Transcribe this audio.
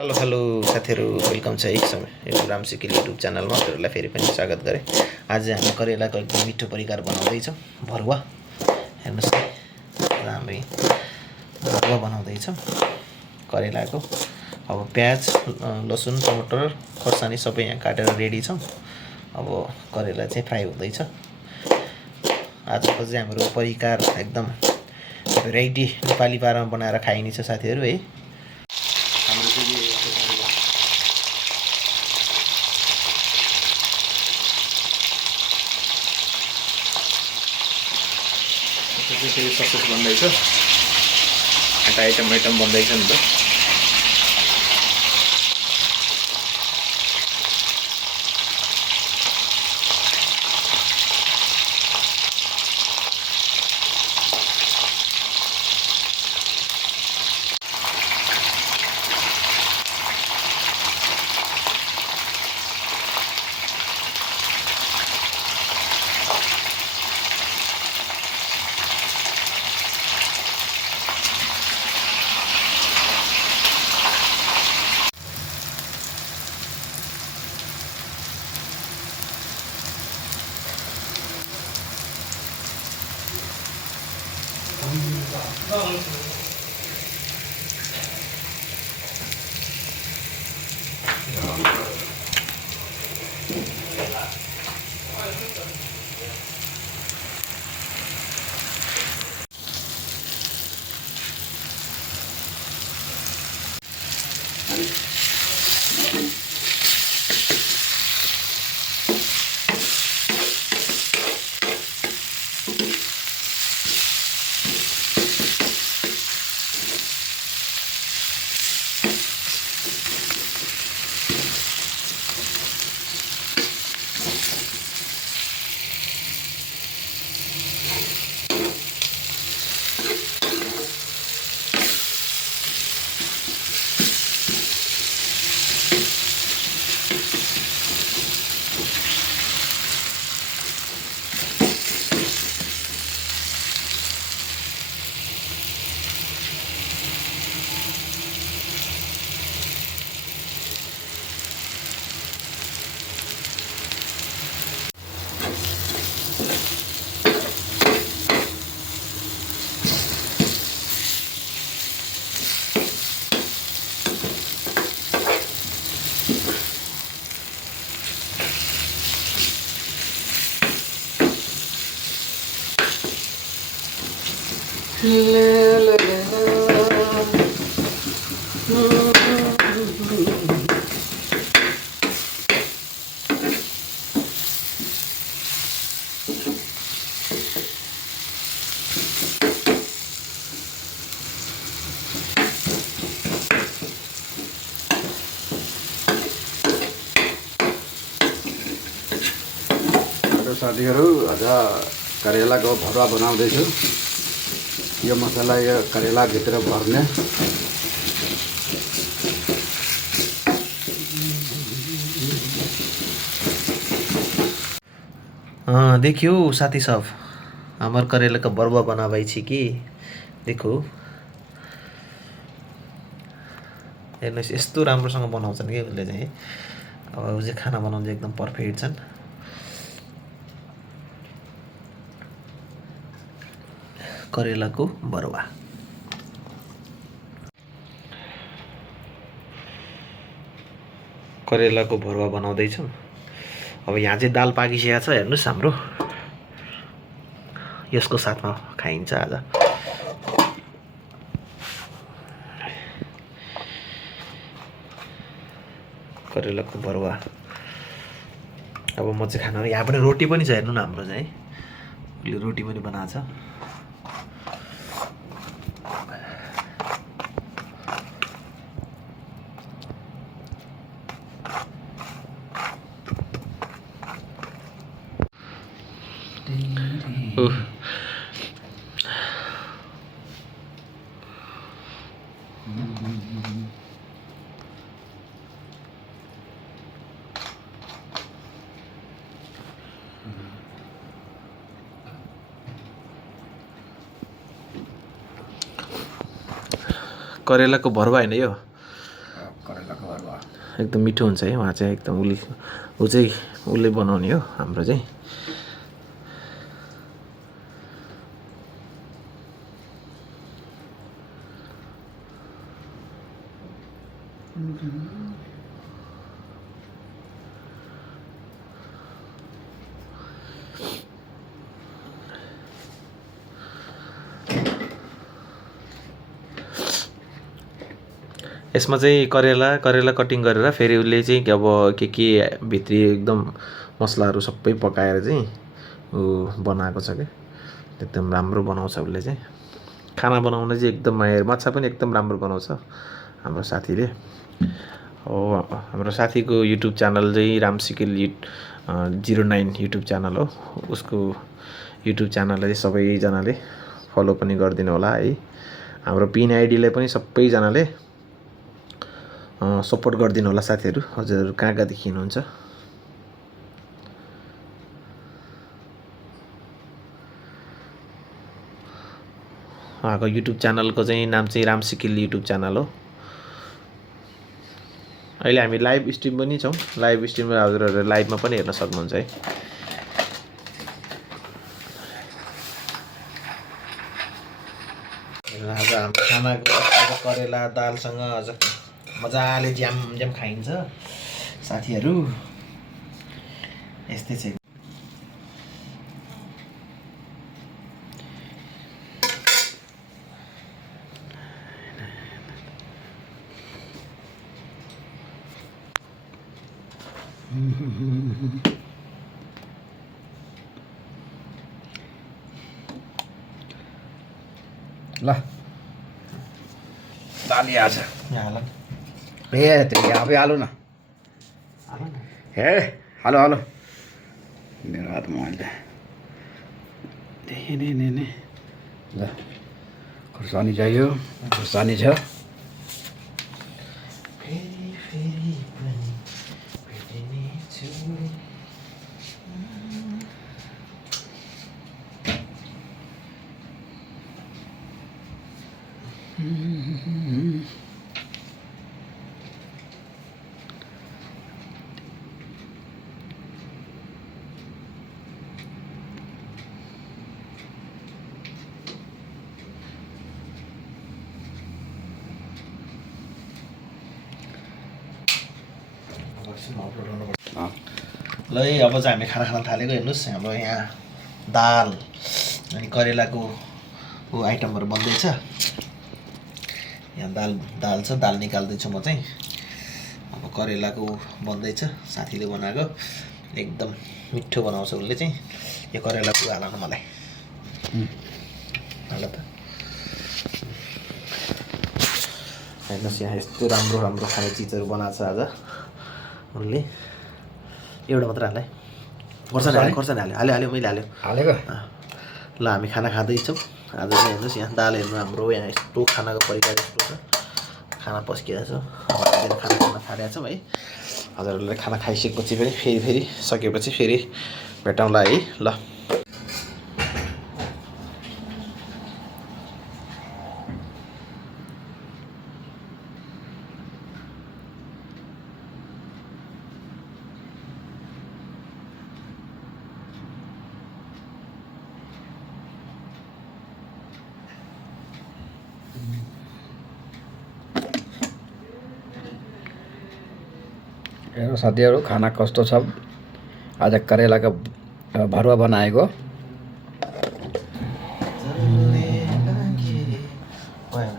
Hello hello साथीहरू, welcome छ एक समय राम सिकिल युट्युब च्यानलमा हजुरहरूलाई फेरि पनि स्वागत गरेँ। आज हामी करेलाको एकदम मिठो परिकार बनाउँदैछौँ, भरुवा। हेर्नुहोस् न, हामी भरुवा बनाउँदैछौँ करेलाको। अब प्याज, लसुन, टमाटर, खोर्सानी सबै यहाँ काटेर रेडी छ। अब करेला चाहिँ फ्राई हुँदैछ। आजको चाहिँ हाम्रो परिकार एकदम भेराइटी नेपाली पारामा बनाएर खाइने छ साथीहरू है। हाम्रो चाहिँ फेरि सक्सेस बन्दैछ, एउटा आइटम बन्दैछ नि त। साथीहरू, आज करेलाको भरुवा बनाउँदैछु। यो मसला यो करेलाभित्र भर्ने। देखियो साथी सब, हमार करेला का भरुवा बनाबै छी कि देखो। हेर्नुहोस्, यस्तो राम्रोसँग बनाउँछन् कि उसले चाहिँ। अब उ चाहिँ खाना बनाउनु चाहिँ एकदम पर्फेक्ट छन्। करेलाको भरुवा बनाउँदैछौँ। अब यहाँ चाहिँ दाल पाकिसकेको छ, हेर्नुहोस् हाम्रो। यसको साथमा खाइन्छ आज करेलाको भरुवा। अब म चाहिँ खाना, यहाँ पनि रोटी पनि छ, हेर्नु न हाम्रो चाहिँ। उसले रोटी पनि बनाएको छ। करेलाको भरुवा हैन यो, करेला एकदम मिठो हुन्छ है। उहाँ चाहिँ एकदम उसले बनाउने हो हाम्रो चाहिँ। यसमा चाहिँ करेला कटिङ गरेर फेरि उसले चाहिँ अब के भित्री एकदम मसलाहरू सबै पकाएर चाहिँ ऊ बनाएको छ क्या। एकदम राम्रो बनाउँछ उसले चाहिँ। खाना बनाउन चाहिँ एकदम माहिर, माछा पनि एकदम राम्रो बनाउँछ हाम्रो साथीले। हो हाम्रो साथीको युट्युब च्यानल चाहिँ रामसिकिल 09 युट्युब च्यानल हो। उसको युट्युब च्यानललाई चाहिँ सबैजनाले फलो पनि गरिदिनु होला है। हाम्रो पिन आइडीलाई पनि सबैजनाले सपोर्ट गरिदिनु होला साथीहरू। हजुरहरू कहाँ कहाँदेखि हुनुहुन्छ? उहाँको युट्युब च्यानलको चाहिँ नाम चाहिँ रामसिकिल युट्युब च्यानल हो। अहिले हामी लाइभ स्ट्रिम पनि छौँ। लाइभ स्ट्रिममा हजुरहरूले लाइभमा पनि हेर्न सक्नुहुन्छ है। आज हाम्रो खानाको करेला दालसँग अझ मजाले ज्याम खाइन्छ साथीहरू। यस्तै छ। ल दाली आज यहाँ हाल ए त्यो आफै हालु न। हे हालो हालो मेरो हातमा अहिले ने ल खुर्सानी चाहियो। खुर्सानी छ। ल है अब चाहिँ हामी खाना खान थालेको। हेर्नुहोस् हाम्रो यहाँ दाल अनि करेलाको आइटमहरू बन्दैछ। यहाँ दाल छ, दाल निकाल्दैछु म चाहिँ। अब करेलाको बन्दैछ, साथीले बनाएको एकदम मिठो बनाउँछ उसले चाहिँ। यो करेलाको हाल न मलाई हाल त। हेर्नुहोस् यहाँ यस्तो राम्रो राम्रो खाने चिजहरू बनाएको छ आज उसले। एउटा मात्र हाल है। खोर्सानी हाल्यो मैले हालेको। ल हामी खाना खाँदैछौँ आज चाहिँ। हेर्नुहोस् यहाँ दाल हेर्नु हाम्रो यहाँ यस्तो खानाको परिकार यस्तो छ। खाना पस्किरहेको छ। खाना खान थालेको छौँ है। हजुरहरूले खाना खाइसकेपछि पनि फेरि सकेपछि फेरि भेटौँला है। ल हेर साथीहरू खाना कस्तो छ। आज करेलाको भरुवा बनाएको। भएन